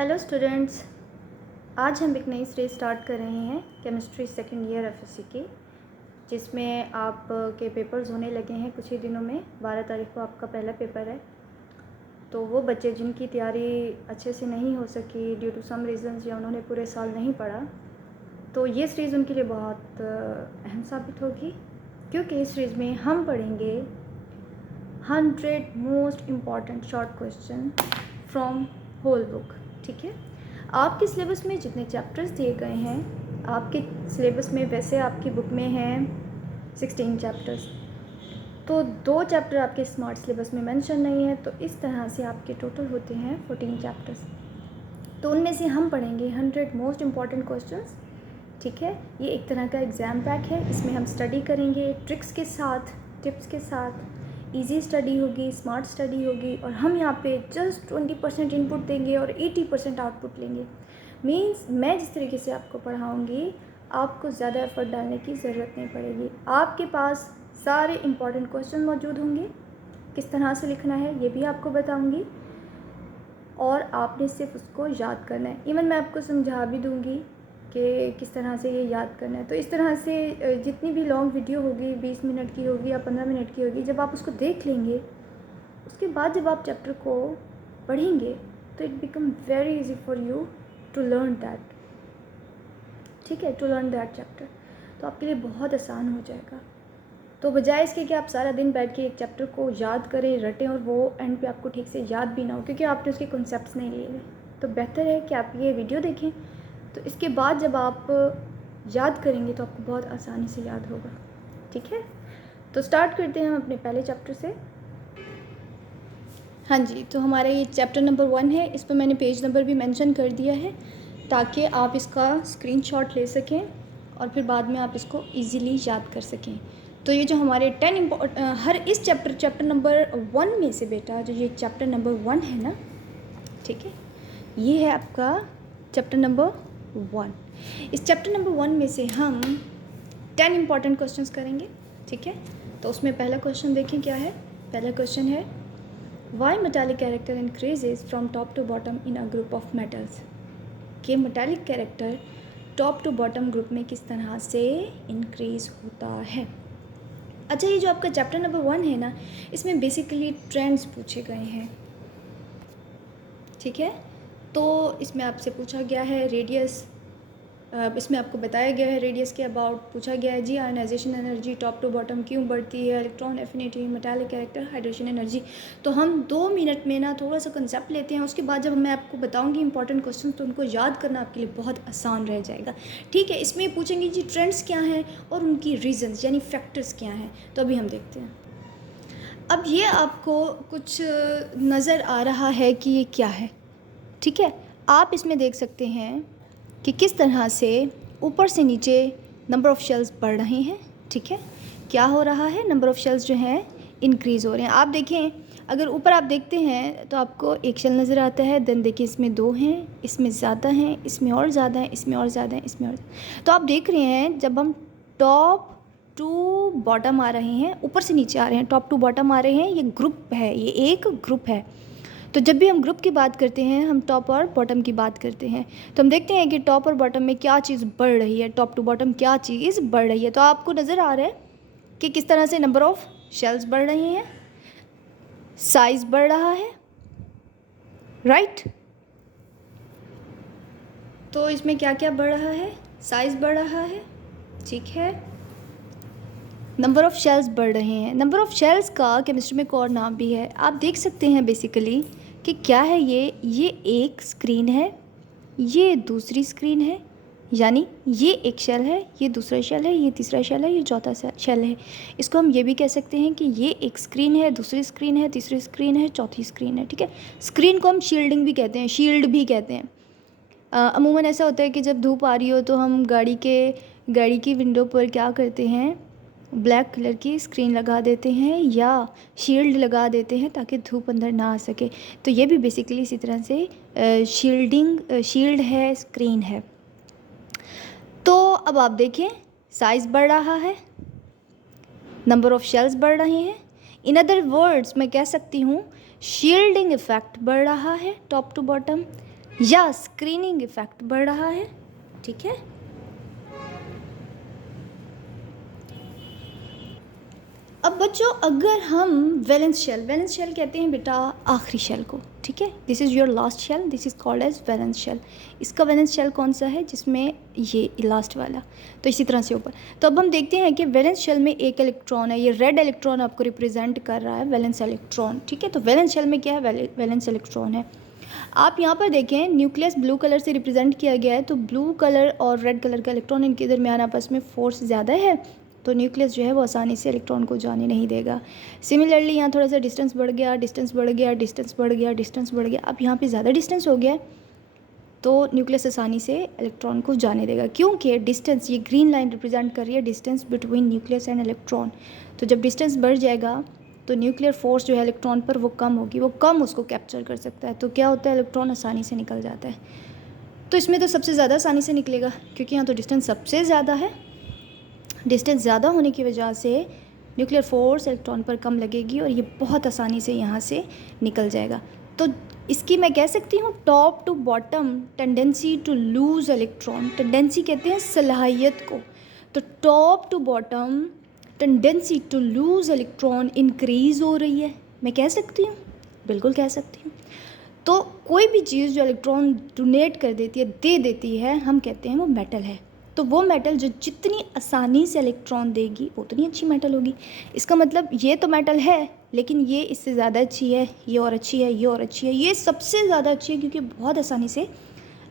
Hello students, आज हम एक नई सीरीज स्टार्ट कर रहे हैं केमिस्ट्री सेकंड ईयर एफएससी की, जिसमें आप के पेपर्स होने लगे हैं कुछ ही दिनों में। 12 तारीख को आपका पहला पेपर है। तो वो बच्चे जिनकी तैयारी अच्छे से नहीं हो सकी ड्यू टू सम रीज़न्स या उन्होंने पूरे साल नहीं पढ़ा, तो ये सीरीज़ उनके लिए बहुत अहम साबित होगी, क्योंकि इस सीरीज़ में हम पढ़ेंगे 100 most important short question from whole book. ठीक है, आपके सिलेबस में जितने चैप्टर्स दिए गए हैं, आपके सिलेबस में वैसे आपकी बुक में हैं 16 चैप्टर्स, तो 2 चैप्टर आपके स्मार्ट सिलेबस में मेंशन नहीं है, तो इस तरह से आपके टोटल होते हैं 14 चैप्टर्स। तो उनमें से हम पढ़ेंगे 100 मोस्ट इम्पॉर्टेंट क्वेश्चंस। ठीक है, ये एक तरह का एग्ज़ाम पैक है। इसमें हम स्टडी करेंगे ट्रिक्स के साथ, टिप्स के साथ। इजी स्टडी होगी, स्मार्ट स्टडी होगी, और हम यहाँ पे जस्ट 20% इनपुट देंगे और 80% आउटपुट लेंगे। मीन्स मैं जिस तरीके से आपको पढ़ाऊँगी, आपको ज़्यादा एफर्ट डालने की ज़रूरत नहीं पड़ेगी। आपके पास सारे इम्पॉर्टेंट क्वेश्चन मौजूद होंगे, किस तरह से लिखना है ये भी आपको बताऊँगी, और आपने सिर्फ उसको याद करना है। इवन मैं आपको समझा भी दूँगी कि किस तरह से ये याद करना है। तो इस तरह से जितनी भी लॉन्ग वीडियो होगी, 20 मिनट की होगी या 15 मिनट की होगी, जब आप उसको देख लेंगे, उसके बाद जब आप चैप्टर को पढ़ेंगे, तो it become very easy for you to learn that. ठीक है, टू लर्न दैट चैप्टर, तो आपके लिए बहुत आसान हो जाएगा। तो बजाय इसके कि आप सारा दिन बैठ के एक चैप्टर को याद करें, रटें, और वो एंड पे आपको ठीक से याद भी ना हो क्योंकि आपने उसके कॉन्सेप्ट्स नहीं लिए हुए, तो बेहतर है कि आप ये वीडियो देखें। तो इसके बाद जब आप याद करेंगे तो आपको बहुत आसानी से याद होगा। ठीक है, तो स्टार्ट करते हैं हम अपने पहले चैप्टर से। हाँ जी, तो हमारा ये चैप्टर नंबर 1 है। इस पर मैंने पेज नंबर भी मेंशन कर दिया है ताकि आप इसका स्क्रीनशॉट ले सकें और फिर बाद में आप इसको इजीली याद कर सकें। तो ये जो हमारे 10 हर इस चैप्टर नंबर 1 में से बेटा, जो ये चैप्टर नंबर 1 है ना, ठीक है, ये है आपका चैप्टर नंबर 1। इस चैप्टर नंबर 1 में से हम 10 इम्पॉर्टेंट क्वेश्चंस करेंगे। ठीक है, तो उसमें पहला क्वेश्चन देखें क्या है। पहला क्वेश्चन है, why metallic character increases from top to bottom in a group of metals. कि metallic character top to bottom group में किस तरह से इंक्रीज होता है। अच्छा, ये जो आपका चैप्टर नंबर 1 है ना, इसमें बेसिकली ट्रेंड्स पूछे गए हैं। ठीक है, तो इसमें आपसे पूछा गया है रेडियस, इसमें आपको बताया गया है रेडियस के अबाउट। पूछा गया है जी ionisation energy top to bottom क्यों बढ़ती है, electron affinity, metallic character, hydration energy. तो हम 2 मिनट में ना थोड़ा सा कंसेप्ट लेते हैं, उसके बाद जब मैं आपको बताऊंगी इंपॉर्टेंट क्वेश्चन, तो उनको याद करना आपके लिए बहुत आसान रह जाएगा। ठीक है, इसमें पूछेंगे जी ट्रेंड्स क्या हैं और उनकी रीजंस यानी फैक्टर्स क्या हैं। तो अभी हम देखते हैं। अब ये आपको कुछ नज़र आ रहा है कि ये क्या है। ठीक है, आप इसमें देख सकते हैं कि किस तरह से ऊपर से नीचे नंबर ऑफ़ शेल्स बढ़ रहे हैं। ठीक है, क्या हो रहा है, नंबर ऑफ़ शेल्स जो हैं इंक्रीज़ हो रहे हैं। आप देखें, अगर ऊपर आप देखते हैं तो आपको एक शेल नज़र आता है, देन देखिए इसमें 2 हैं, इसमें ज़्यादा हैं, इसमें और ज़्यादा हैं, इसमें और ज़्यादा हैं, इसमें और। तो आप देख रहे हैं जब हम टॉप टू बॉटम आ रहे हैं, ऊपर से नीचे आ रहे हैं, टॉप टू बॉटम आ रहे हैं, ये ग्रुप है, ये एक ग्रुप है। तो जब भी हम ग्रुप की बात करते हैं, हम टॉप और बॉटम की बात करते हैं, तो हम देखते हैं कि टॉप और बॉटम में क्या चीज़ बढ़ रही है, टॉप टू बॉटम क्या चीज़ बढ़ रही है। तो आपको नज़र आ रहा है कि किस तरह से नंबर ऑफ़ शेल्स बढ़ रही हैं, साइज़ बढ़ रहा है, राइट। तो इसमें क्या क्या बढ़ रहा है, साइज़ बढ़ रहा है, ठीक है, नंबर ऑफ़ शेल्स बढ़ रहे हैं। नंबर ऑफ़ शेल्स का केमिस्ट्री में एक और नाम भी है, आप देख सकते हैं बेसिकली कि क्या है ये एक स्क्रीन है, ये दूसरी स्क्रीन है, यानी ये एक शेल है, ये दूसरा शेल है, ये तीसरा शेल है, ये चौथा शेल है। इसको हम ये भी कह सकते हैं कि ये एक स्क्रीन है, दूसरी स्क्रीन है, तीसरी स्क्रीन है, चौथी स्क्रीन है। ठीक है, स्क्रीन को हम शील्डिंग भी कहते हैं, शील्ड भी कहते हैं। अमूमन ऐसा होता है कि जब धूप आ रही हो तो हम गाड़ी की विंडो पर क्या करते हैं, ब्लैक कलर की स्क्रीन लगा देते हैं या शील्ड लगा देते हैं ताकि धूप अंदर ना आ सके। तो ये भी बेसिकली इसी तरह से शील्ड है, स्क्रीन है। तो अब आप देखें, साइज़ बढ़ रहा है, नंबर ऑफ़ शेल्स बढ़ रहे हैं। इन अदर वर्ड्स मैं कह सकती हूँ शील्डिंग इफ़ेक्ट बढ़ रहा है टॉप टू बॉटम, या स्क्रीनिंग इफेक्ट बढ़ रहा है। ठीक है, अब बच्चों अगर हम वैलेंस शेल कहते हैं बेटा आखिरी शेल को, ठीक है, this is your last shell, this is called as valence shell. इसका वैलेंस शेल कौन सा है, जिसमें ये लास्ट वाला, तो इसी तरह से ऊपर। तो अब हम देखते हैं कि वैलेंस शेल में एक इलेक्ट्रॉन है, ये रेड इलेक्ट्रॉन आपको रिप्रेजेंट कर रहा है वैलेंस इलेक्ट्रॉन। ठीक है, तो वैलेंस शेल में क्या है, वैलेंस इलेक्ट्रॉन है। आप यहाँ पर देखें न्यूक्लियस ब्लू कलर से रिप्रेजेंट किया गया है, तो ब्लू कलर और रेड कलर का इलेक्ट्रॉन, इनके दरमियान आपस में फोर्स ज़्यादा है, तो न्यूक्लियस जो है वो आसानी से इलेक्ट्रॉन को जाने नहीं देगा। सिमिलरली यहाँ थोड़ा सा डिस्टेंस बढ़ गया, डिस्टेंस बढ़ गया, डिस्टेंस बढ़ गया, डिस्टेंस बढ़ गया, अब यहाँ पे ज़्यादा डिस्टेंस हो गया तो न्यूक्लियस आसानी से इलेक्ट्रॉन को जाने देगा, क्योंकि डिस्टेंस, ये ग्रीन लाइन रिप्रेजेंट कर रही है distance between nucleus and electron. तो जब डिस्टेंस बढ़ जाएगा तो न्यूक्लियर फोर्स जो है इलेक्ट्रॉन पर वो कम होगी, वो कम उसको कैप्चर कर सकता है, तो क्या होता है, इलेक्ट्रॉन आसानी से निकल जाता है। तो इसमें तो सबसे ज़्यादा आसानी से निकलेगा, क्योंकि यहाँ तो डिस्टेंस सबसे ज़्यादा है। डिस्टेंस ज़्यादा होने की वजह से न्यूक्लियर फोर्स इलेक्ट्रॉन पर कम लगेगी और ये बहुत आसानी से यहाँ से निकल जाएगा। तो इसकी मैं कह सकती हूँ top to bottom tendency to lose electron, tendency कहते हैं सलाहियत को, तो top to bottom tendency to lose electron increase हो रही है। मैं कह सकती हूँ, बिल्कुल कह सकती हूँ। तो कोई भी चीज़ जो इलेक्ट्रॉन डोनेट कर देती है, दे देती है, हम कहते हैं वो मेटल है। तो वो मेटल जो जितनी आसानी से इलेक्ट्रॉन देगी उतनी अच्छी मेटल होगी। इसका मतलब ये तो मेटल है, लेकिन ये इससे ज़्यादा अच्छी है, ये और अच्छी है, ये और अच्छी है, ये सबसे ज़्यादा अच्छी है क्योंकि बहुत आसानी से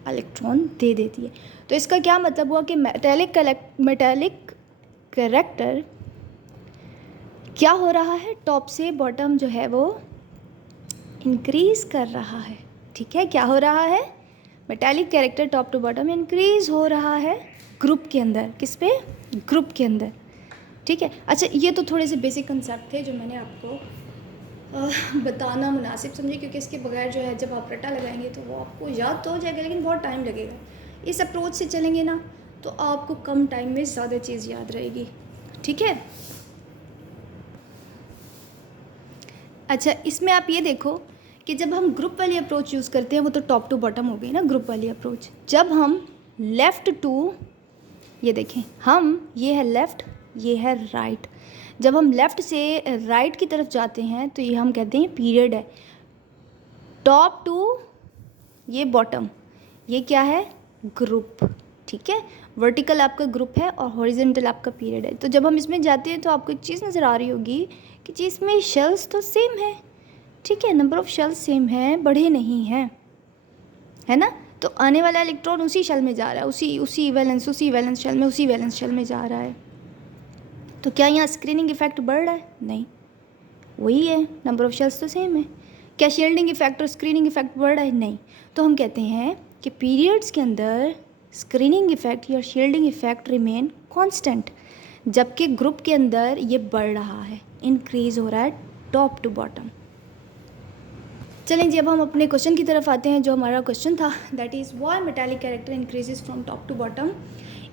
इलेक्ट्रॉन दे देती है। तो इसका क्या मतलब हुआ कि मेटालिक कैरेक्टर क्या हो रहा है, टॉप से बॉटम जो है वो इंक्रीज़ कर रहा है। ठीक है, क्या हो रहा है, metallic character top to bottom increase हो रहा है ग्रुप के अंदर। किस पे, ग्रुप के अंदर। ठीक है, अच्छा ये तो थोड़े से बेसिक कंसेप्ट थे जो मैंने आपको बताना मुनासिब समझे, क्योंकि इसके बगैर जो है जब आप रट्टा लगाएंगे तो वो आपको याद तो हो जाएगा लेकिन बहुत टाइम लगेगा। इस अप्रोच से चलेंगे ना तो आपको कम टाइम में ज़्यादा चीज़ याद रहेगी। ठीक है, अच्छा इसमें आप ये देखो कि जब हम ग्रुप वाली अप्रोच यूज़ करते हैं, वो तो टॉप टू बॉटम हो गई ना ग्रुप वाली अप्रोच। जब हम लेफ़्ट टू, ये देखें हम, ये है लेफ़्ट, ये है राइट, जब हम लेफ़्ट से राइट की तरफ जाते हैं तो ये हम कहते हैं पीरियड है। टॉप टू ये बॉटम, ये क्या है, ग्रुप। ठीक है, वर्टिकल आपका ग्रुप है और हॉरिजॉन्टल आपका पीरियड है। तो जब हम इसमें जाते हैं तो आपको एक चीज़ नज़र आ रही होगी कि जी इसमें शेल्स तो सेम है। ठीक है, नंबर ऑफ़ शेल्स सेम है, बढ़े नहीं हैं, है ना। तो आने वाला इलेक्ट्रॉन उसी शेल में जा रहा है, उसी वैलेंस शेल में, उसी वैलेंस शेल में जा रहा है। तो क्या यहाँ स्क्रीनिंग इफेक्ट बढ़ रहा है, नहीं, वही है, नंबर ऑफ़ शेल्स तो सेम है। क्या शील्डिंग इफेक्ट और स्क्रीनिंग इफेक्ट बढ़ रहा है, नहीं। तो हम कहते हैं कि पीरियड्स के अंदर स्क्रीनिंग इफेक्ट या शील्डिंग इफेक्ट रिमेन कांस्टेंट, जबकि ग्रुप के अंदर ये बढ़ रहा है, इंक्रीज़ हो रहा है टॉप टू बॉटम। चलें जी, अब हम अपने क्वेश्चन की तरफ आते हैं। जो हमारा क्वेश्चन था that is why metallic character increases from top to bottom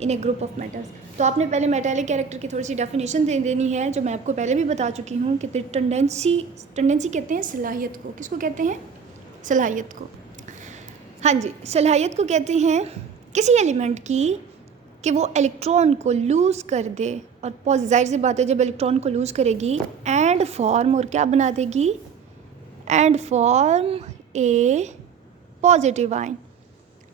in a group of metals. तो आपने पहले मेटालिक कैरेक्टर की थोड़ी सी डेफिनेशन दे देनी है, जो मैं आपको पहले भी बता चुकी हूँ कि टेंडेंसी कहते हैं सलाहियत को। किसको कहते हैं, सलाहियत को। हाँ जी, सलाहियत को कहते हैं किसी एलिमेंट की कि वो इलेक्ट्रॉन को लूज़ कर दे, और जाहिर सी बात है जब इलेक्ट्रॉन को लूज़ करेगी एंड फॉर्म, और क्या बना देगी, and form A positive ion.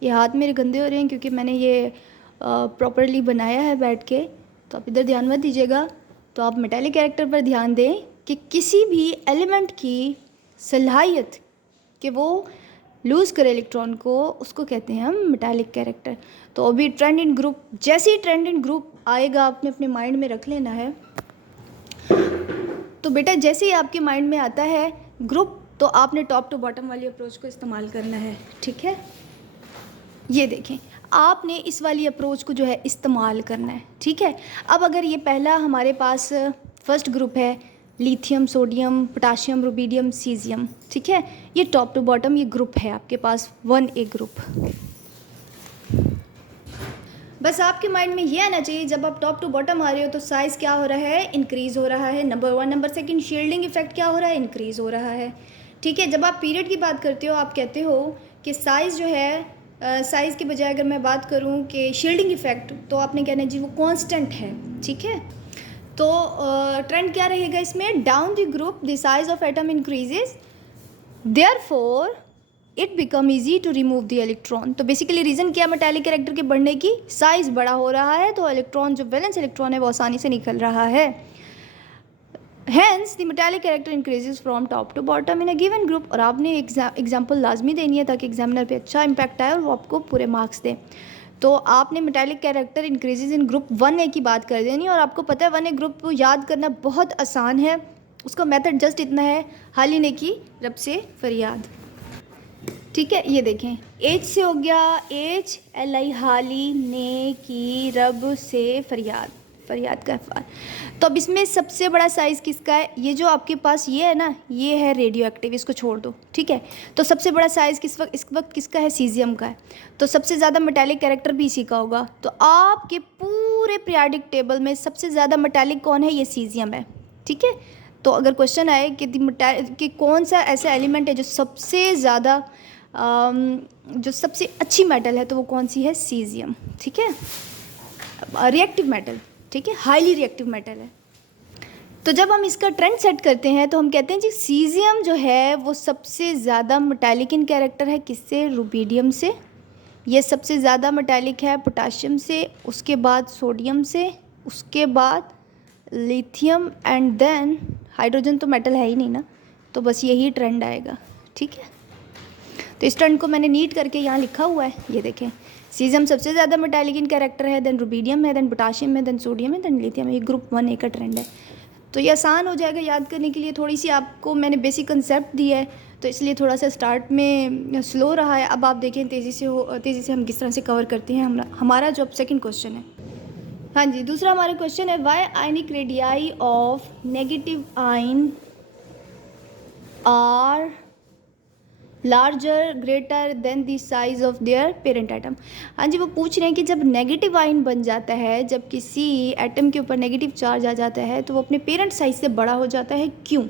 ये हाथ मेरे गंदे हो रहे हैं क्योंकि मैंने ये प्रॉपरली बनाया है बैठ के, तो आप इधर ध्यान मत दीजिएगा। तो आप मेटालिक कैरेक्टर पर ध्यान दें कि किसी भी एलिमेंट की सलाहियत कि वो लूज़ करे इलेक्ट्रॉन को, उसको कहते हैं हम मेटालिक कैरेक्टर। तो अभी ट्रेंड इन ग्रुप, जैसे ही ट्रेंड इन ग्रुप आएगा आपने अपने माइंड में रख लेना है। तो बेटा जैसे ही आपके माइंड में आता है ग्रुप, तो आपने टॉप टू बॉटम वाली अप्रोच को इस्तेमाल करना है। ठीक है, ये देखें आपने इस वाली अप्रोच को जो है इस्तेमाल करना है। ठीक है, अब अगर ये पहला हमारे पास फर्स्ट ग्रुप है, lithium, sodium, potassium, rubidium, caesium. ठीक है, ये टॉप टू बॉटम ये ग्रुप है आपके पास 1A ग्रुप। बस आपके माइंड में ये आना चाहिए जब आप टॉप टू बॉटम आ रहे हो तो साइज़ क्या हो रहा है, इंक्रीज़ हो रहा है, नंबर 1। नंबर 2 शील्डिंग इफेक्ट क्या हो रहा है, इंक्रीज़ हो रहा है। ठीक है, जब आप पीरियड की बात करते हो आप कहते हो कि साइज़ जो है, साइज़ के बजाय अगर मैं बात करूँ कि शील्डिंग इफ़ेक्ट, तो आपने कहना है जी वो कांस्टेंट है, ठीक है। तो ट्रेंड क्या रहेगा इसमें, down the group the size of atom increases, therefore it become easy to remove the electron. तो बेसिकली रीज़न क्या, मेटालिक कैरेक्टर के बढ़ने की, साइज़ बड़ा हो रहा है तो इलेक्ट्रॉन जो वैलेंस इलेक्ट्रॉन है वो आसानी से निकल रहा है। Hence the metallic character increases from top to bottom in a given group. और आपने एग्जाम्पल लाजमी देनी है ताकि एग्जामिनर पे अच्छा इम्पैक्ट आए और वो आपको पूरे मार्क्स दे। तो आपने मेटालिक कैरेक्टर इंक्रीजेज इन ग्रुप 1A की बात कर देनी, और आपको पता है 1A ग्रुप को याद करना बहुत आसान है, उसका मेथड जस्ट इतना है, हाली ने की रब से फरियाद, ठीक है। ये देखें, एच से हो गया HLI, हाली ने की रब से फरियाद, फरियाद का अफाल। तो अब इसमें सबसे बड़ा साइज़ किसका है, ये जो आपके पास ये है ना, ये है रेडियो एक्टिव, इसको छोड़ दो, ठीक है। तो सबसे बड़ा साइज़ इस वक्त किसका है, सीजियम का है। तो सबसे ज़्यादा मेटालिक कैरेक्टर भी इसी का होगा। तो आपके पूरे पीरियोडिक टेबल में सबसे ज़्यादा मेटालिक कौन है, ये सीजियम है, ठीक है। तो अगर क्वेश्चन आए कि कौन सा ऐसा एलिमेंट है जो सबसे ज़्यादा जो सबसे अच्छी मेटल है, तो वो कौन सी है, सीजियम, ठीक है। रिएक्टिव मेटल, ठीक है, हाईली रिएक्टिव मेटल है। तो जब हम इसका ट्रेंड सेट करते हैं तो हम कहते हैं जी सीजियम जो है वो सबसे ज़्यादा मेटालिक इन कैरेक्टर है, किससे, रुबीडियम से। ये सबसे ज़्यादा मेटालिक है पोटाशियम से, उसके बाद सोडियम से, उसके बाद लिथियम, एंड देन हाइड्रोजन तो मेटल है ही नहीं ना, तो बस यही ट्रेंड आएगा, ठीक है। तो इस ट्रेंड को मैंने नीट करके यहाँ लिखा हुआ है, ये देखें, सीजियम सबसे ज़्यादा मेटालिक इन कैरेक्टर है, देन रुबीडियम है, देन पोटाशियम है, देन सोडियम है, देन लिथियम है। ये ग्रुप 1A का ट्रेंड है। तो ये आसान हो जाएगा याद करने के लिए, थोड़ी सी आपको मैंने बेसिक कंसेप्ट दिया है, तो इसलिए थोड़ा सा स्टार्ट में स्लो रहा है। अब आप देखें तेज़ी से हम किस तरह से कवर करते हैं। हमारा जो अब सेकेंड क्वेश्चन है, हाँ जी, दूसरा हमारा क्वेश्चन है, why ionic radii of negative ion are larger greater than the size of their parent atom. हाँ जी, वो पूछ रहे हैं कि जब नेगेटिव आयन बन जाता है, जब किसी एटम के ऊपर नेगेटिव चार्ज आ जाता है, तो वो अपने पेरेंट साइज से बड़ा हो जाता है, क्यों।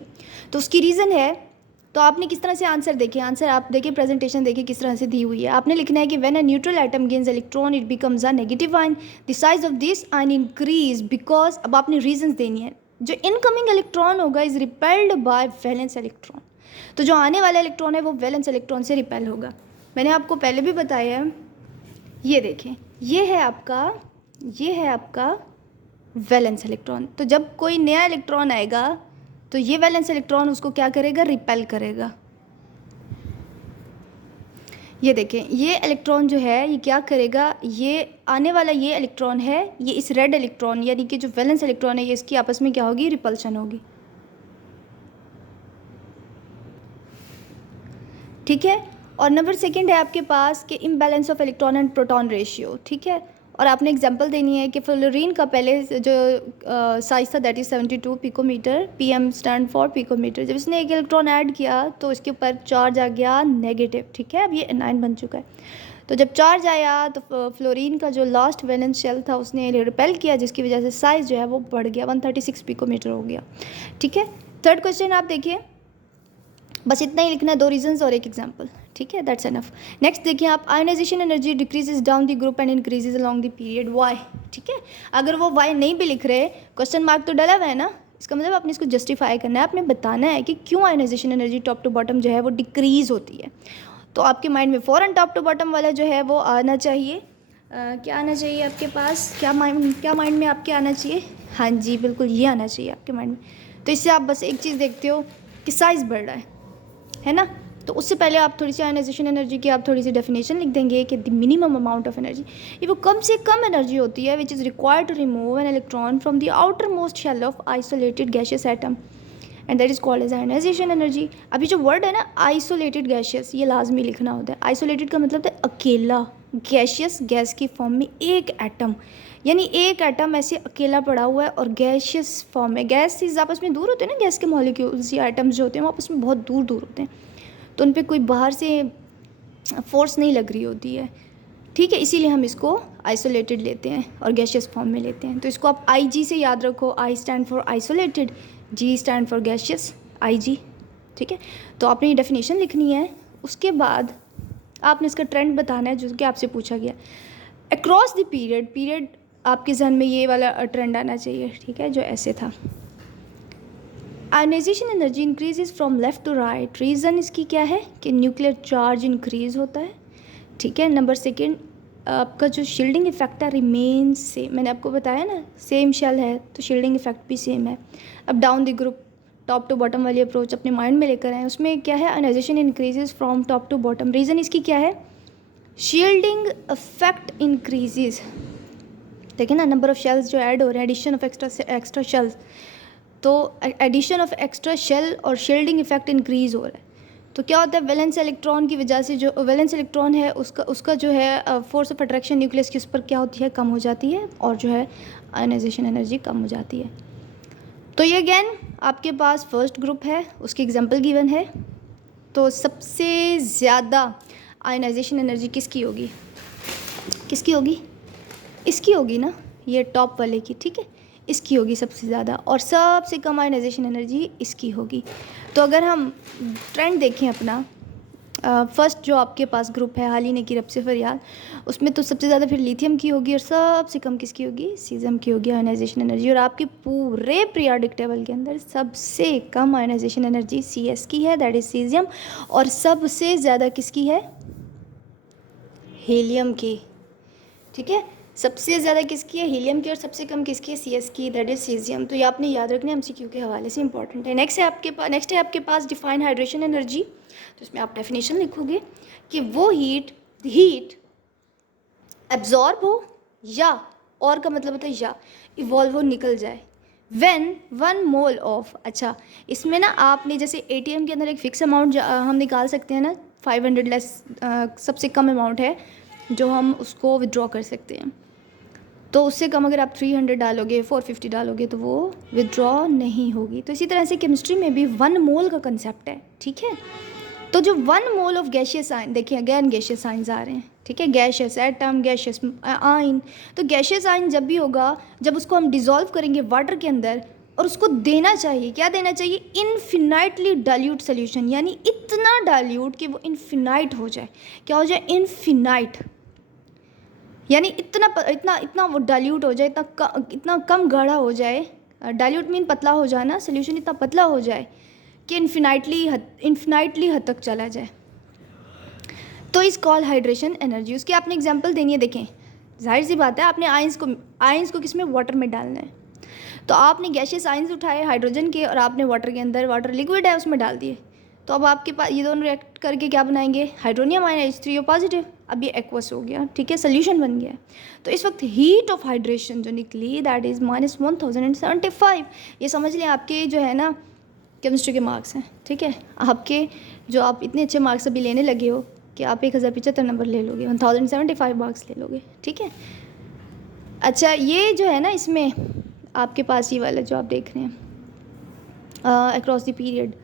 तो उसकी रीज़न है, तो आपने किस तरह से आंसर देखे, आंसर आप देखिए, प्रेजेंटेशन देखिए किस तरह से दी हुई है। आपने लिखना है कि when a neutral atom gains electron it becomes a negative ion, the size of this ion increase because, अब आपने रीजंस देनी है, जो इनकमिंग इलेक्ट्रॉन होगा is repelled bye valence electron. तो जो आने वाला इलेक्ट्रॉन है वो वैलेंस इलेक्ट्रॉन से रिपेल होगा। मैंने आपको पहले भी बताया है, ये देखें, ये है आपका वैलेंस इलेक्ट्रॉन। तो जब कोई नया इलेक्ट्रॉन आएगा तो ये वैलेंस इलेक्ट्रॉन उसको क्या करेगा, रिपेल करेगा। ये देखें, ये इलेक्ट्रॉन जो है ये क्या करेगा, ये आने वाला ये इलेक्ट्रॉन है, ये इस रेड इलेक्ट्रॉन यानी कि जो वैलेंस इलेक्ट्रॉन है, ये इसकी आपस में क्या होगी, रिपल्शन होगी, ठीक है। और नंबर सेकंड है आपके पास कि imbalance of electron and proton ratio, ठीक है। और आपने एग्जांपल देनी है कि फ्लोरीन का पहले जो साइज था that is 72 picometer, PM stand for picometer. जब इसने एक इलेक्ट्रॉन ऐड किया तो इसके ऊपर चार्ज आ गया नेगेटिव, ठीक है। अब ये एनाइन बन चुका है। तो जब चार्ज आया तो फ्लोरीन का जो लास्ट वैलेंस शेल था उसने रिपेल किया, जिसकी वजह से साइज़ जो है वो बढ़ गया, 136 पिकोमीटर हो गया, ठीक है। थर्ड क्वेश्चन आप देखिए, बस इतना ही लिखना है, 2 रीजंस और एक एग्जांपल, ठीक है, दैट्स एनफ। नेक्स्ट देखिए आप, ionization energy decreases down the group and increases along the period, why, ठीक है। अगर वो वाई नहीं भी लिख रहे, क्वेश्चन मार्क तो डला हुआ है ना, इसका मतलब आपने इसको जस्टिफाई करना है, आपने बताना है कि क्यों ionization energy top to bottom जो है वो डिक्रीज़ होती है। तो आपके माइंड में फ़ौरन टॉप टू बॉटम वाला जो है वो आना चाहिए। क्या आना चाहिए आपके पास, क्या माइंड में आपके आना चाहिए, हाँ जी बिल्कुल ये आना चाहिए आपके माइंड में। तो इससे आप बस एक चीज़ देखते हो कि साइज़ बढ़ रहा है ना। तो उससे पहले आप थोड़ी सी आयनाइजेशन एनर्जी की आप थोड़ी सी डेफिनेशन लिख देंगे कि the minimum amount of energy, ये वो कम से कम एनर्जी होती है which is required to remove an electron from the outermost shell of isolated gaseous atom, and that is called as ionization energy. अभी जो वर्ड है ना आइसोलेटेड गैशियस, ये लाजमी लिखना होता है। आइसोलेटेड का मतलब है अकेला, गैशियस गैस की फॉर्म में एक एटम, यानी एक एटम ऐसे अकेला पड़ा हुआ है और गैशियस फॉर्म में। गैस आपस में दूर होते हैं ना, गैस के मॉलिक्यूल्स या एटम्स जो होते हैं वो आपस में बहुत दूर दूर होते हैं, तो उन पर कोई बाहर से फोर्स नहीं लग रही होती है, ठीक है। इसीलिए हम इसको आइसोलेटेड लेते हैं और गैशियस फॉर्म में लेते हैं। तो इसको आप IG से याद रखो, I stand for isolated, G stand for gaseous, IG, ठीक है। तो आपने ये डेफिनेशन लिखनी है। उसके बाद आपने इसका ट्रेंड बताना है जो कि आपसे पूछा गया। अक्रॉस द पीरियड आपके जहन में ये वाला ट्रेंड आना चाहिए, ठीक है, जो ऐसे था। Ionization energy increases from left to right. Reason इसकी क्या है कि न्यूक्लियर चार्ज इंक्रीज होता है, ठीक है। नंबर सेकेंड, आपका जो शील्डिंग इफेक्ट है रिमेन सेम। मैंने आपको बताया ना, सेम शेल है तो शील्डिंग इफेक्ट भी सेम है। अब down the group, top to bottom वाली अप्रोच अपने माइंड में लेकर आए, उसमें क्या है, ionization increases from top to bottom. Reason इसकी क्या है, शील्डिंग इफेक्ट इंक्रीजेज। देखिए ना, नंबर ऑफ शेल्स जो ऐड हो रहे हैं, एडिशन ऑफ एक्स्ट्रा शेल्स, तो एडिशन ऑफ एक्स्ट्रा शेल और शील्डिंग इफेक्ट इंक्रीज हो रहा है। तो क्या होता है, वैलेंस इलेक्ट्रॉन की वजह से जो वैलेंस इलेक्ट्रॉन है उसका जो है फोर्स ऑफ अट्रैक्शन न्यूक्लियस के उस पर क्या होती है, कम हो जाती है, और जो है आयोनाइजेशन एनर्जी कम हो जाती है। तो ये अगेन आपके पास फर्स्ट ग्रुप है, उसकी एग्जांपल गिवन है। तो सबसे ज़्यादा आयोनाइजेशन एनर्जी किसकी होगी, किसकी होगी, इसकी होगी ना, ये टॉप वाले की, ठीक है, इसकी होगी सबसे ज़्यादा, और सबसे कम आयोनाइजेशन एनर्जी इसकी होगी। तो अगर हम ट्रेंड देखें अपना, फर्स्ट जो आपके पास ग्रुप है हाल ही ने की रब से फरियाद, उसमें तो सबसे ज़्यादा फिर लिथियम की होगी और सबसे कम किसकी होगी, सीजियम की होगी आयोनाइजेशन एनर्जी। और आपके पूरे पीरियोडिक टेबल के अंदर सबसे कम आयोनाइजेशन एनर्जी CS की है, दैट इज़ सीजियम, और सबसे ज़्यादा किसकी है, हीलियम की, ठीक है। सबसे ज़्यादा किसकी है, हीलियम की, और सबसे कम किसकी है, CS की, दैट इज सीजियम। तो ये आपने याद रखना है, MCQ के हवाले से इंपॉर्टेंट है। नेक्स्ट है आपके पास डिफाइन हाइड्रेशन एनर्जी। तो इसमें आप डेफिनेशन लिखोगे कि वो हीट एब्जॉर्ब हो या, और का मतलब होता है या, इवॉल्व हो, निकल जाए, व्हेन 1 मोल ऑफ, अच्छा इसमें ना आपने जैसे ATM के अंदर एक फ़िक्स अमाउंट हम निकाल सकते हैं ना, 500 लेस सबसे कम अमाउंट है जो हम उसको विड्रॉ कर सकते हैं। तो उससे कम अगर आप 300 डालोगे, 450 डालोगे, तो वो विड्रॉ नहीं होगी। तो इसी तरह से केमिस्ट्री में भी 1 मोल का कंसेप्ट है, ठीक है। तो जो 1 मोल ऑफ गैशियस आयन, देखिए अगेन गैशियस आयन्स आ रहे हैं, ठीक है, गैशियस एटम, गैशियस आयन। तो गैशियस आयन जब भी होगा, जब उसको हम डिज़ोल्व करेंगे वाटर के अंदर, और उसको देना चाहिए, क्या देना चाहिए, इनफिनाइटली डाइल्यूट सोल्यूशन, यानी इतना डाइल्यूट कि वो इनफिनाइट हो जाए। क्या हो जाए, इनफिनाइट, यानी इतना वो डाइल्यूट हो जाए, इतना कम गाढ़ा हो जाए। डाइल्यूट मीन पतला हो जाना, सोल्यूशन इतना पतला हो जाए कि इन्फिनाइटली हद तक चला जाए। तो इस कॉल हाइड्रेशन एनर्जी। उसकी आपने एग्जांपल देनी है। देखें, जाहिर सी बात है, आपने आयंस को किस में, वाटर में डालना है। तो आपने गैशियस आयंस उठाए हाइड्रोजन के, और आपने वाटर के अंदर, वाटर लिक्विड है, उसमें डाल दिए। तो अब आपके पास ये दोनों रिएक्ट करके क्या बनाएंगे, हाइड्रोनियम आयन H3O पॉजिटिव। अब ये एक्वस हो गया, ठीक है, सोल्यूशन बन गया। तो इस वक्त हीट ऑफ हाइड्रेशन जो निकली, दैट इज़ -1075। ये समझ लें आपके जो है ना केमिस्ट्री के मार्क्स हैं, ठीक है। आपके जो आप इतने अच्छे मार्क्स अभी लेने लगे हो कि आप 1075 नंबर ले लोगे, 1075 मार्क्स ले लोगे, ठीक है। अच्छा, ये जो है ना, इसमें आपके पास ये वाला जो आप देख रहे हैं अक्रॉस द पीरियड,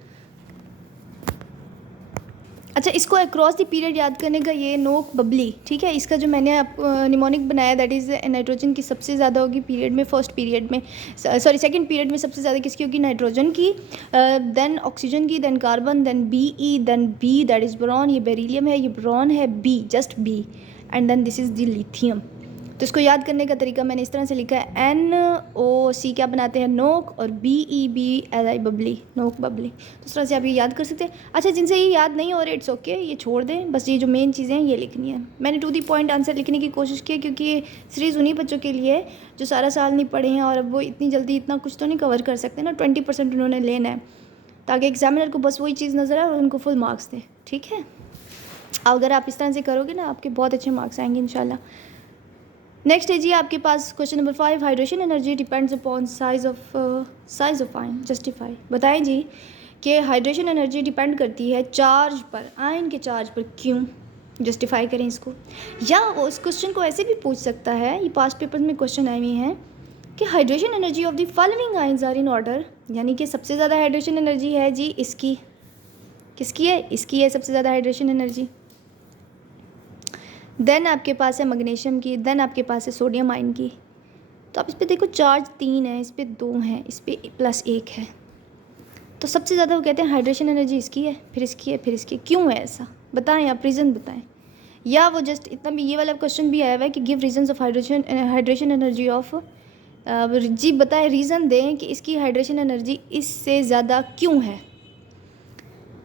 अच्छा इसको अक्रॉस द पीरियड याद करने का ये नोक बबली, ठीक है। इसका जो मैंने निमोनिक बनाया, दैट इज़ नाइट्रोजन की सबसे ज़्यादा होगी पीरियड में, फर्स्ट पीरियड में, सॉरी सेकंड पीरियड में सबसे ज़्यादा किसकी होगी, नाइट्रोजन की, देन ऑक्सीजन की, then carbon, then BE, then B, that is boron. ये बेरिलियम है, ये बोरॉन है, B, just B, and then this is the lithium. तो इसको याद करने का तरीका मैंने इस तरह से लिखा है, NOC क्या बनाते हैं, नोक, और BEBLI बबली, नोक बबली। तो इस तरह से आप ये याद कर सकते हैं। अच्छा, जिनसे ये याद नहीं हो रहे, इट्स ओके, ये छोड़ दें, बस ये जो मेन चीज़ें हैं ये लिखनी है। मैंने टू दी पॉइंट आंसर लिखने की कोशिश की, क्योंकि ये सीरीज़ उन्हीं बच्चों के लिए जो सारा साल नहीं पढ़े हैं, और अब वो इतनी जल्दी इतना कुछ तो नहीं कवर कर सकते ना, 20% उन्होंने लेना है, ताकि एग्जामिनर को बस वही चीज़ नज़र आए और उनको फुल मार्क्स दें, ठीक है। अगर आप इस तरह से करोगे ना, आपके बहुत अच्छे मार्क्स आएंगे इंशाल्लाह। नेक्स्ट है जी आपके पास question number 5, hydration energy depends upon size of ion, justify. बताएं जी कि हाइड्रेशन एनर्जी डिपेंड करती है चार्ज पर, आयन के चार्ज पर, क्यों, जस्टिफाई करें इसको। या उस क्वेश्चन को ऐसे भी पूछ सकता है, ये पास्ट पेपर में क्वेश्चन आए हुए हैं कि hydration energy of the following ions are in order, यानी कि सबसे ज़्यादा हाइड्रेशन एनर्जी है जी इसकी, किसकी है, इसकी है सबसे ज़्यादा हाइड्रेशन एनर्जी। देन आपके पास है मैग्नीशियम की, देन आपके पास है सोडियम आयन की। तो आप इस पर देखो, चार्ज 3 है, इस पर 2 है, इस पर +1 है। तो सबसे ज़्यादा वो कहते हैं हाइड्रेशन एनर्जी इसकी है, फिर इसकी है, फिर इसकी। क्यों है ऐसा, बताएं आप, रीज़न बताएं। या वो जस्ट इतना भी, ये वाला क्वेश्चन भी आया हुआ है कि give reasons of hydration energy of, जी बताए, रीज़न दें कि इसकी हाइड्रेशन एनर्जी इससे ज़्यादा क्यों है।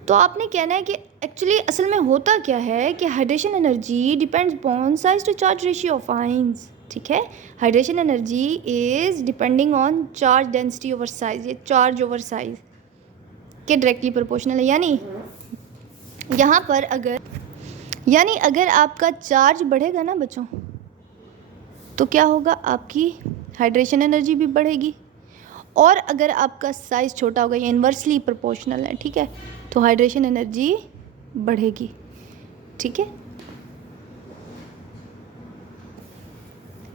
तो आपने कहना है कि एक्चुअली असल में होता क्या है कि hydration energy depends upon size to charge ratio of ions. ठीक है, hydration energy is depending on charge density over size, ये चार्ज ओवर साइज के डायरेक्टली प्रोपोर्शनल है। यानी यहाँ पर अगर आपका चार्ज बढ़ेगा ना बच्चों, तो क्या होगा, आपकी हाइड्रेशन एनर्जी भी बढ़ेगी। और अगर आपका साइज़ छोटा होगा, ये इन्वर्सली प्रोपोर्शनल है, ठीक है, तो हाइड्रेशन एनर्जी बढ़ेगी। ठीक है,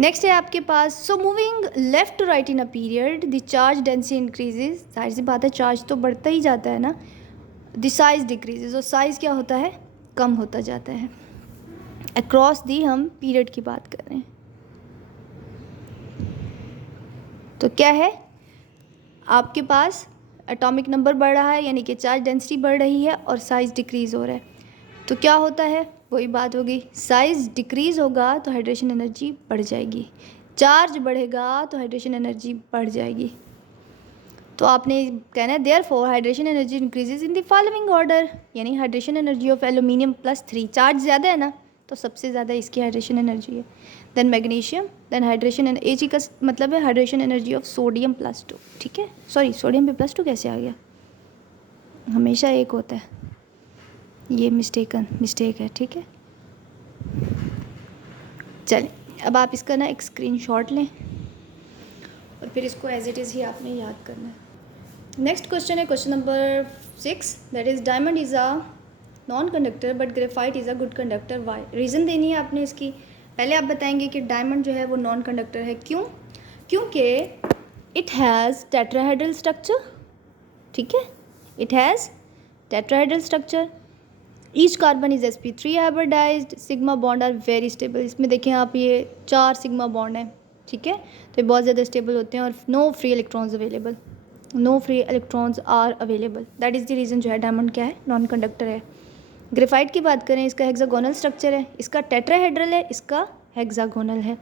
नेक्स्ट है आपके पास, so moving left to right in a period the charge density increases. जाहिर सी बात है, चार्ज तो बढ़ता ही जाता है ना, द साइज डिक्रीजेज, और साइज़ क्या होता है, कम होता जाता है। अक्रॉस दी हम पीरियड की बात कर रहे हैं, तो क्या है आपके पास, एटॉमिक नंबर बढ़ रहा है यानी कि चार्ज डेंसिटी बढ़ रही है और साइज़ डिक्रीज़ हो रहा है। तो क्या होता है, वही बात होगी, साइज़ डिक्रीज़ होगा तो हाइड्रेशन एनर्जी बढ़ जाएगी, चार्ज बढ़ेगा तो हाइड्रेशन एनर्जी बढ़ जाएगी। तो आपने कहना है therefore hydration energy increases in the following order, यानी hydration energy of aluminium +3, charge ज़्यादा है ना, तो सबसे ज़्यादा इसकी हाइड्रेशन एनर्जी है। Then magnesium, then hydration H का मतलब है हाइड्रेशन एनर्जी ऑफ सोडियम +2। ठीक है, सॉरी सोडियम पे +2 कैसे आ गया, हमेशा एक होता है, ये मिस्टेक है। ठीक है, चलिए अब आप इसका ना एक स्क्रीनशॉट लें और फिर इसको एज इट इज़ ही आपने याद करना है। नेक्स्ट क्वेश्चन है question number 6, that is diamond is a non conductor but graphite is a good conductor, why. Reason देनी है आपने इसकी। पहले आप बताएंगे कि डायमंड जो है वो नॉन कंडक्टर है, क्यों, क्योंकि इट हैज़ टेट्राहेड्रल स्ट्रक्चर। ठीक है, it has tetrahedral structure, each carbon is sp3 hybridized, sigma bond are very stable. इसमें देखें आप, ये 4 सिग्मा बॉन्ड हैं। ठीक है, तो ये बहुत ज़्यादा स्टेबल होते हैं, और no free electrons available, no free electrons are available, that is the reason जो है डायमंड क्या है, नॉन कंडक्टर है। ग्रेफाइट की बात करें, इसका हेक्सागोनल स्ट्रक्चर है, इसका टेट्राहेड्रल है, इसका हेक्सागोनल है।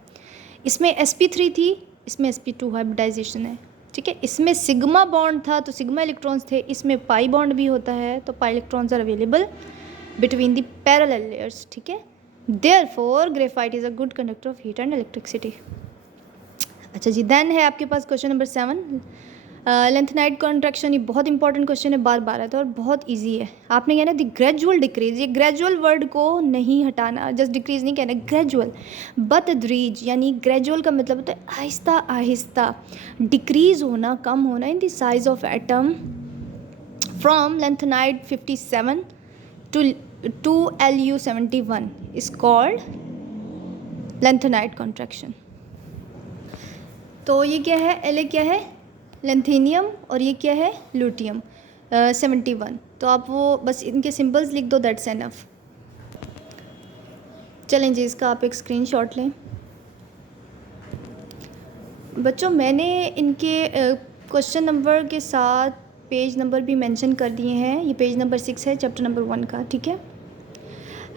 इसमें sp3 थी, इसमें sp2 हाइब्रिडाइजेशन है। ठीक है, इसमें सिग्मा बॉन्ड था तो सिग्मा इलेक्ट्रॉन्स थे, इसमें पाई बॉन्ड भी होता है तो pi electrons are available between the parallel layers. ठीक है, therefore graphite is a good conductor of heat and electricity. अच्छा जी, देन है आपके पास क्वेश्चन नंबर 7, लेंथेनाइट कॉन्ट्रैक्शन। ये बहुत इंपॉर्टेंट क्वेश्चन है, बार बार आता है और बहुत इजी है। आपने कहना द ग्रेजुअल डिक्रीज, ये ग्रेजुअल वर्ड को नहीं हटाना, जस्ट डिक्रीज नहीं कहना, ग्रेजुअल बतदरीज, यानी ग्रेजुअल का मतलब होता है आहिस्ता आहिस्ता डिक्रीज होना, कम होना in the size of atom from lanthanide 57 to Lu71 is called lanthanide contraction. तो ये क्या है, La क्या है, लेंथेनियम, और ये क्या है, लूटियम 71। तो आप वो बस इनके सिंबल्स लिख दो, दैट्स एनफ। चलें जी, इसका आप एक स्क्रीनशॉट लें। बच्चों मैंने इनके क्वेश्चन नंबर के साथ पेज नंबर भी मेंशन कर दिए हैं, ये पेज नंबर 6 है चैप्टर नंबर 1 का। ठीक है,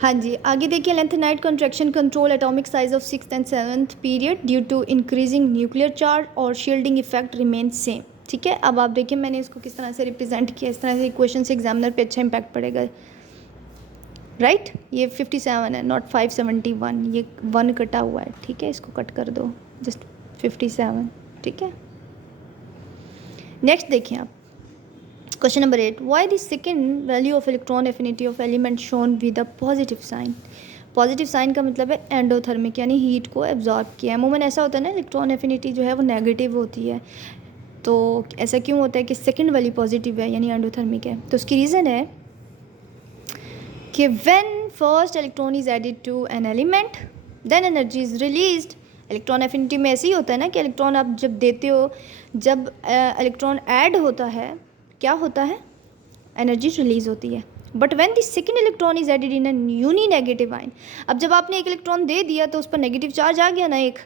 हाँ जी, आगे देखिए, lanthanide contraction control atomic size of 6th and 7th period due to increasing nuclear charge और शील्डिंग इफेक्ट रिमेन सेम। ठीक है, अब आप देखिए मैंने इसको किस तरह से रिप्रेजेंट किया, इस तरह से क्वेश्चन से एग्जामिनर पे अच्छा इम्पैक्ट पड़ेगा। राइट, ये 57 है, नॉट 571, ये 1 कटा हुआ है। ठीक है, इसको कट कर दो, जस्ट 57। ठीक है, नेक्स्ट देखिए आप question number 8, why the second value of electron affinity of element shown with a positive sign. Positive sign का मतलब है एंडोथर्मिक, यानी हीट को एब्जॉर्ब किया है। अमूमन ऐसा होता है ना, इलेक्ट्रॉन एफिनिटी जो है वो नेगेटिव होती है, तो ऐसा क्यों होता है कि सेकेंड वैल्यू पॉजिटिव है यानी एंडोथर्मिक है। तो उसकी रीज़न है कि when first electron is added to an element then energy is released. Electron affinity में ऐसे ही होता है ना कि इलेक्ट्रॉन आप जब देते हो, जब इलेक्ट्रॉन ऐड होता है क्या होता है, एनर्जी रिलीज होती है। But when the second electron is added in an uni negative ion, अब जब आपने एक इलेक्ट्रॉन दे दिया तो उस पर नेगेटिव चार्ज आ गया ना एक,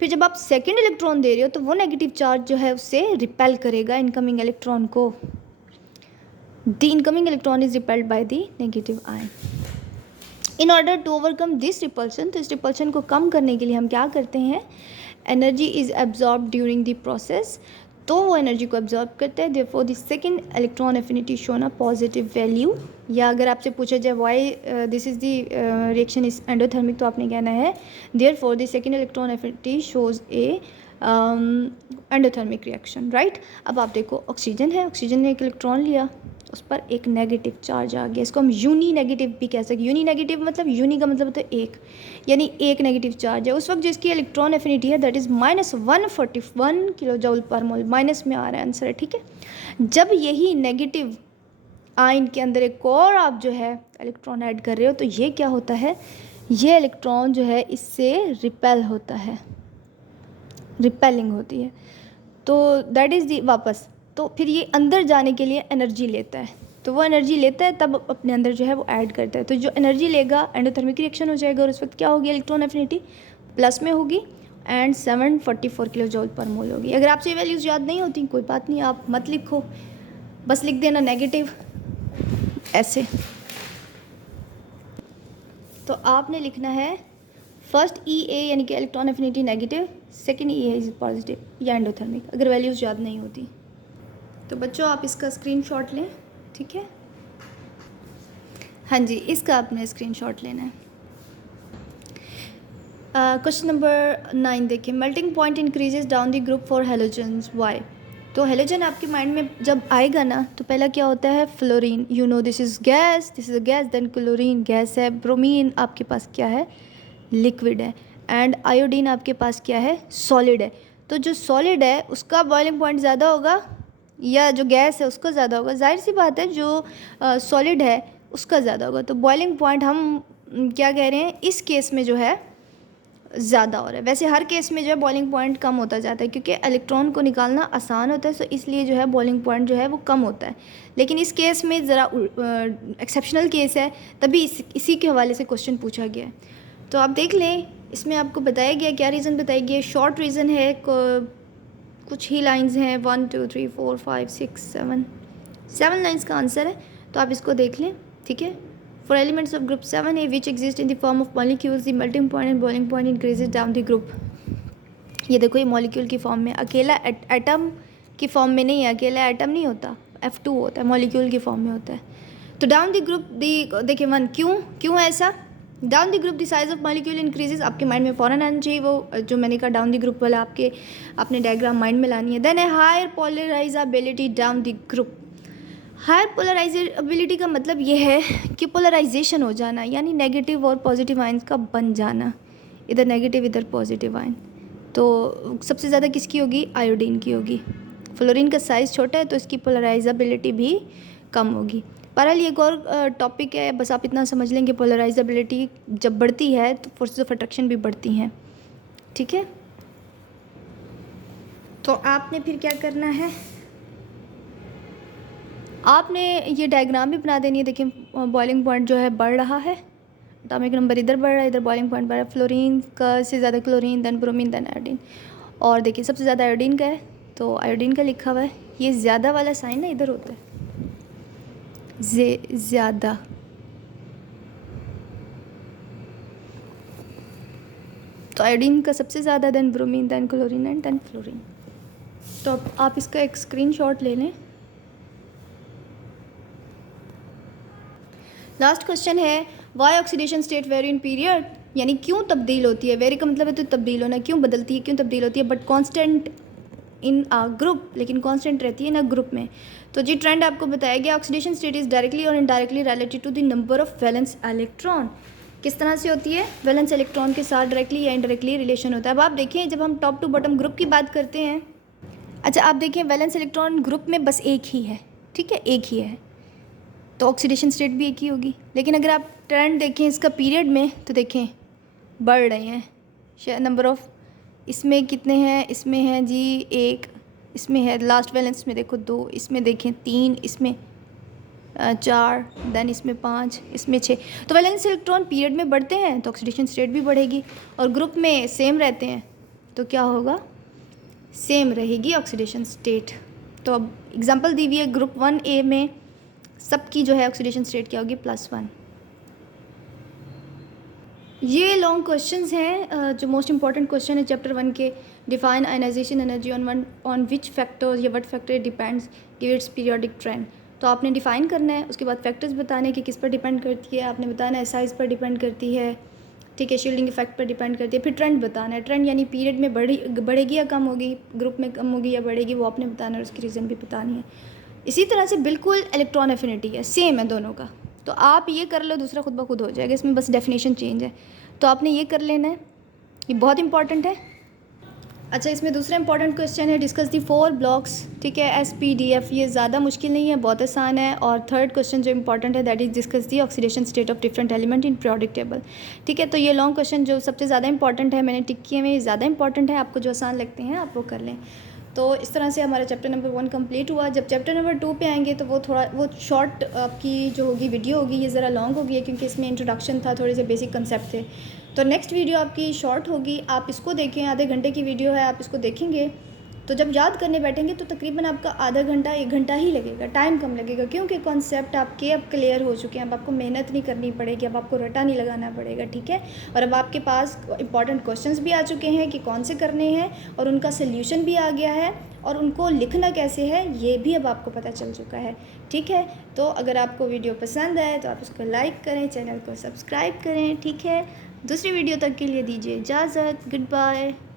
फिर जब आप सेकेंड इलेक्ट्रॉन दे रहे हो तो वो नेगेटिव चार्ज जो है उससे रिपेल करेगा इनकमिंग इलेक्ट्रॉन को। The incoming electron is repelled by the negative ion. In order to overcome this repulsion, तो इस रिपल्शन को कम करने के लिए हम क्या करते हैं, energy is absorb during the process, तो वो एनर्जी को एब्जॉर्ब करता है। Therefore the second electron affinity shown a positive value, या अगर आपसे पूछा जाए why this is the reaction is endothermic, तो आपने कहना है therefore the second electron affinity shows A endothermic reaction, right. अब आप देखो ऑक्सीजन है, ऑक्सीजन ने एक इलेक्ट्रॉन लिया, उस पर एक नेगेटिव चार्ज आ गया, इसको हम यूनी नेगेटिव भी कह सकते हैं। यूनी नेगेटिव मतलब यूनी का मतलब होता है एक, यानी एक नेगेटिव चार्ज है। उस वक्त जो इसकी इलेक्ट्रॉन एफिनिटी है दैट इज़ -141 किलो जूल पर मोल, माइनस में आ रहा है आंसर है, ठीक है। जब यही नेगेटिव आयन के अंदर एक और आप जो है इलेक्ट्रॉन ऐड कर रहे हो, तो ये क्या होता है, ये इलेक्ट्रॉन जो है इससे रिपेल होता है, रिपेलिंग होती है, तो दैट इज़ दी वापस, तो फिर ये अंदर जाने के लिए एनर्जी लेता है, तो वो एनर्जी लेता है तब अपने अंदर जो है वो ऐड करता है, तो जो एनर्जी लेगा एंडोथर्मिक रिएक्शन हो जाएगा, और उस वक्त क्या होगी, इलेक्ट्रॉन एफिनिटी प्लस में होगी एंड 744 किलो जूल पर मोल होगी। अगर आपसे वैल्यूज़ याद नहीं होती कोई बात नहीं, आप मत लिखो, बस लिख देना नेगेटिव ऐसे। तो आपने लिखना है फर्स्ट ई ए यानी कि electron affinity negative, second E A is positive या एंडोथर्मिक, अगर वैल्यूज़ याद नहीं होती। तो बच्चों आप इसका स्क्रीनशॉट लें, ठीक है। हाँ जी, इसका आपने स्क्रीनशॉट लेना है। क्वेश्चन नंबर 9 देखिए, melting point increases down the group for halogens, why. तो हेलोजन आपके माइंड में जब आएगा ना, तो पहला क्या होता है, fluorine, you know this is gas, this is a gas, then chlorine gas है, ब्रोमीन आपके पास क्या है, लिक्विड है, एंड आयोडीन आपके पास क्या है, सॉलिड है। तो जो सॉलिड है उसका बॉइलिंग पॉइंट ज़्यादा होगा या जो गैस है उसका ज़्यादा होगा, जाहिर सी बात है जो सॉलिड है उसका ज़्यादा होगा। तो बॉइलिंग पॉइंट हम क्या कह रहे हैं, इस केस में जो है ज़्यादा हो रहा है। वैसे हर केस में जो है बॉइलिंग पॉइंट कम होता जाता है, क्योंकि इलेक्ट्रॉन को निकालना आसान होता है, तो इसलिए जो है बॉइलिंग पॉइंट जो है वो कम होता है। लेकिन इस केस में ज़रा एक्सेप्शनल केस है, तभी इसी के हवाले से क्वेश्चन पूछा गया है। तो आप देख लें, इसमें आपको बताया गया, क्या रीज़न बताया गया, शॉर्ट रीज़न है, कुछ ही लाइंस हैं, 1 2 3 4 5 6 7 लाइंस का आंसर है, तो आप इसको देख लें, ठीक है। For elements of group 7A which exist in the form of molecules, the melting point and boiling point increases down the group. ये देखो, ये मॉलिक्यूल की फॉर्म में, अकेला एटम की फॉर्म में नहीं है, अकेला एटम नहीं होता, F2 होता है, मॉलिक्यूल की फॉर्म में होता है। तो डाउन द ग्रुप देखिए 1, क्यों है ऐसा, down the group the size of molecule increases, आपके माइंड में फ़ौरन आना चाहिए वो जो मैंने कहा डाउन द ग्रुप वाला, आपने डायग्राम माइंड में लानी है। Then a higher polarizability down the group, higher polarizability का मतलब ये है कि पोलराइजेशन हो जाना, यानी नेगेटिव और पॉजिटिव आयंस का बन जाना, इधर नेगेटिव इधर पॉजिटिव आयन। तो सबसे ज़्यादा किसकी होगी, आयोडीन की होगी। फ्लोरीन का साइज़ छोटा है तो इसकी पोलराइजेबिलिटी भी कम होगी। बहरहाल ये एक और टॉपिक है, बस आप इतना समझ लें कि पोलराइजेबिलिटी जब बढ़ती है तो फोर्सेस ऑफ अट्रैक्शन भी बढ़ती हैं, ठीक है। तो आपने फिर क्या करना है, आपने ये डायग्राम भी बना देनी है। देखिए बॉइलिंग पॉइंट जो है बढ़ रहा है, एटॉमिक नंबर इधर बढ़ रहा है, इधर बॉइलिंग पॉइंट बढ़ रहा है, फ्लोरीन का से ज़्यादा chlorine, then bromine, then iodine, और देखिए सबसे ज़्यादा आयोडीन का है, तो आयोडीन का लिखा हुआ है, ये ज़्यादा वाला साइन ना इधर होता है, ज़्यादा, तो आयोडीन का सबसे ज़्यादा, then bromine, then chlorine and then fluorine. तो आप इसका एक स्क्रीनशॉट ले लें। लास्ट क्वेश्चन है, why oxidation state vary in period, यानी क्यों तब्दील होती है, वेरी का मतलब है तो तब्दील होना, क्यों बदलती है, क्यों तब्दील होती है, but constant in a group, लेकिन कांस्टेंट रहती है ना ग्रुप में। तो जी ट्रेंड आपको बताया गया, ऑक्सीडेशन स्टेट इज डायरेक्टली और indirectly related to the number of valence electron. किस तरह से होती है, वैलेंस इलेक्ट्रॉन के साथ डायरेक्टली या इनडायरेक्टली रिलेशन होता है। अब आप देखें, जब हम टॉप टू बॉटम ग्रुप की बात करते हैं, अच्छा आप देखें वैलेंस इलेक्ट्रॉन ग्रुप में बस एक ही है, ठीक है, एक ही है, तो ऑक्सीडेशन स्टेट भी एक ही होगी। लेकिन अगर आप ट्रेंड देखें इसका पीरियड में, तो देखें बढ़ रहे हैं नंबर ऑफ, इसमें कितने हैं, इसमें हैं जी 1, इसमें है लास्ट वैलेंस में देखो 2, इसमें देखें 3, इसमें 4, देन इसमें 5, इसमें 6। तो वैलेंस इलेक्ट्रॉन पीरियड में बढ़ते हैं तो ऑक्सीडेशन स्टेट भी बढ़ेगी, और ग्रुप में सेम रहते हैं तो क्या होगा, सेम रहेगी ऑक्सीडेशन स्टेट। तो अब एग्जांपल दी हुई है, ग्रुप 1A में सबकी जो है ऑक्सीडेशन स्टेट क्या होगी, +1। ये लॉन्ग क्वेश्चंस हैं जो मोस्ट इंपॉर्टेंट क्वेश्चन है चैप्टर 1 के। Define ionisation energy on which factor या what factor depends give its periodic trend. तो आपने डिफ़ाइन करना है, उसके बाद फैक्टर्स बताने कि किस पर डिपेंड करती है, आपने बताना है साइज़ पर डिपेंड करती है, ठीक है, शील्डिंग इफेक्ट पर डिपेंड करती है। फिर ट्रेंड बताना है, ट्रेंड यानी पीरियड में बढ़ेगी या कम होगी, ग्रुप में कम होगी या बढ़ेगी, वो आपने बताना है, उसकी रीज़न भी बतानी है। इसी तरह से बिल्कुल इलेक्ट्रॉन एफिनिटी है, सेम है दोनों का। तो आप ये कर लो, दूसरा खुद ब खुद हो जाएगा, इसमें बस डेफिनेशन चेंज है। तो आपने ये कर लेना है, ये बहुत इंपॉर्टेंट है। अच्छा, इसमें दूसरा इंपॉर्टेंट क्वेश्चन है डिस्कस दी 4 ब्लॉक्स, ठीक है, SPDF। ये ज़्यादा मुश्किल नहीं है, बहुत आसान है। और थर्ड क्वेश्चन जो इंपॉर्टेंट है that is discuss the oxidation state of different element in periodic table, ठीक है। तो ये लॉन्ग क्वेश्चन जो सबसे ज़्यादा इंपॉर्टेंट है मैंने टिक किए में, ये ज़्यादा इंपॉर्टेंट है, आपको जो आसान लगते हैं आप वो कर लें। तो इस तरह से हमारा चैप्टर नंबर 1 कंप्लीट हुआ। जब चैप्टर नंबर 2 पे आएंगे तो वो शॉर्ट आपकी जो होगी वीडियो होगी, ये ज़रा लॉन्ग होगी क्योंकि इसमें इंट्रोडक्शन था, थोड़े से बेसिक कंसेप्ट थे। तो नेक्स्ट वीडियो आपकी शॉर्ट होगी, आप इसको देखें, आधे घंटे की वीडियो है, आप इसको देखेंगे तो जब याद करने बैठेंगे तो तकरीबन आपका आधा घंटा 1 घंटा ही लगेगा, टाइम कम लगेगा, क्योंकि कॉन्सेप्ट आपके अब क्लियर हो चुके हैं। अब आपको मेहनत नहीं करनी पड़ेगी, अब आपको रटा नहीं लगाना पड़ेगा, ठीक है। और अब आपके पास इंपॉर्टेंट क्वेश्चंस भी आ चुके हैं कि कौन से करने हैं, और उनका सोल्यूशन भी आ गया है, और उनको लिखना कैसे है ये भी अब आपको पता चल चुका है, ठीक है। तो अगर आपको वीडियो पसंद आए तो आप उसको लाइक करें, चैनल को सब्सक्राइब करें, ठीक है। दूसरी वीडियो तक के लिए दीजिए इजाज़त, गुड बाय।